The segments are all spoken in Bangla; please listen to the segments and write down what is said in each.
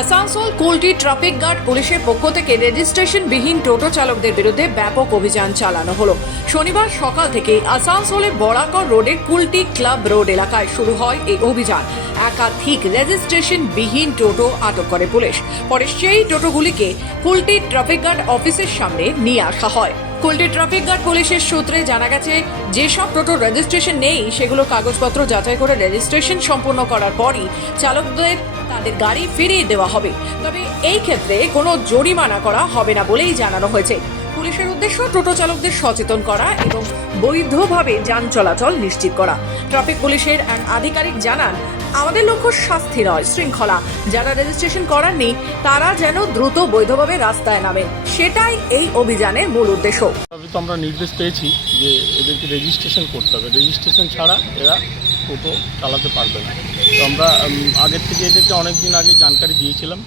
আসানসোল কুলটি ট্রাফিক গার্ড পুলিশের পক্ষ থেকে রেজিস্ট্রেশন বিহীন টোটো চালকদের বিরুদ্ধে ব্যাপক অভিযান চালানো হলো। শনিবার সকাল থেকে আসানসোলের বরাকর রোডের কুলটি ক্লাব রোড এলাকায় শুরু হয় এই অভিযান। একাধিক রেজিস্ট্রেশন বিহীন টোটো আটক করে পুলিশ। পরে সেই টোটোগুলিকে কুলটি ট্রাফিক গার্ড অফিসের সামনে নিয়ে আসা হয়। কুলটি ট্রাফিক গার্ড পুলিশের সূত্রে জানা গেছে, যেসব টোটোর রেজিস্ট্রেশন নেই, সেগুলো কাগজপত্র যাচাই করে রেজিস্ট্রেশন সম্পূর্ণ করার পরই চালকদের তাদের গাড়ি ফিরিয়ে দেওয়া হবে। তবে এই ক্ষেত্রে কোনো জরিমানা করা হবে না বলেই জানানো হয়েছে। পুলিশের উদ্দেশ্য টোটো চালকদের সচেতন করা এবং বৈধভাবে যান চলাচল নিশ্চিত করা। ট্রাফিক পুলিশের এক আধিকারিক জানান, আমাদের লক্ষ্য শাস্তি নয়, শৃঙ্খলা। যারা রেজিস্ট্রেশন করাননি তারা যেন দ্রুত বৈধভাবে রাস্তায় নামেন। সেটাই এই অভিযানের মূল উদ্দেশ্য। তো আমরা নির্দেশ পেয়েছি যে এদেরকে রেজিস্ট্রেশন করতে হবে। রেজিস্ট্রেশন ছাড়া এরা টোটো চালাতে পারবে না। তো আমরা আগের থেকে এদেরকে অনেক দিন আগে জানকারি দিয়েছিলাম।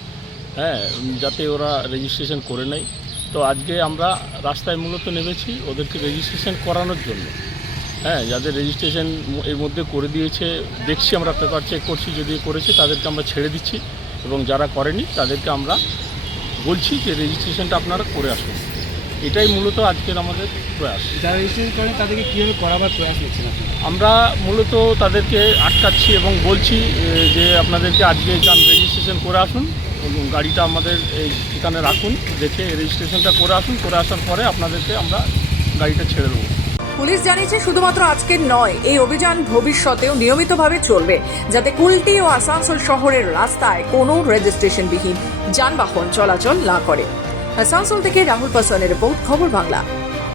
হ্যাঁ যাতে ওরা রেজিস্ট্রেশন করে নেয়। তো আজকে আমরা রাস্তায় মূলত নেমেছি ওদেরকে রেজিস্ট্রেশন করানোর জন্য। হ্যাঁ যাদের রেজিস্ট্রেশন এর মধ্যে করে দিয়েছে দেখছি আমরা পেপার চেক করছি যদি করেছে তাদেরকে আমরা ছেড়ে দিচ্ছি এবং যারা করেনি তাদেরকে আমরা বলছি যে রেজিস্ট্রেশনটা আপনারা করে আসুন। এটাই মূলত আজকের আমাদের প্রয়াস। যারা রেজিস্ট্রেশন করেন তাদেরকে কীভাবে করাবার প্রয়াস নিচ্ছেন আমরা মূলত তাদেরকে আটকাচ্ছি এবং বলছি যে আপনাদেরকে আজকে যান রেজিস্ট্রেশন করে আসুন। গাড়িটা আমাদের এই এখানে রাখুন, দেখে রেজিস্ট্রেশনটা করে আসুন, করে আসার পরে আপনাদেরকে আমরা গাড়িটা ছেড়ে দেবো। পুলিশ জানিয়েছে শুধুমাত্র আজকের নয়, এই অভিযান ভবিষ্যতেও নিয়মিতভাবে চলবে, যাতে কুলটি ও আসানসোল শহরের রাস্তায় কোনো রেজিস্ট্রেশনবিহীন যানবাহন চলাচল না করে। আসানসোল থেকে রাহুল পাসওয়ানের রিপোর্ট, খবর বাংলা।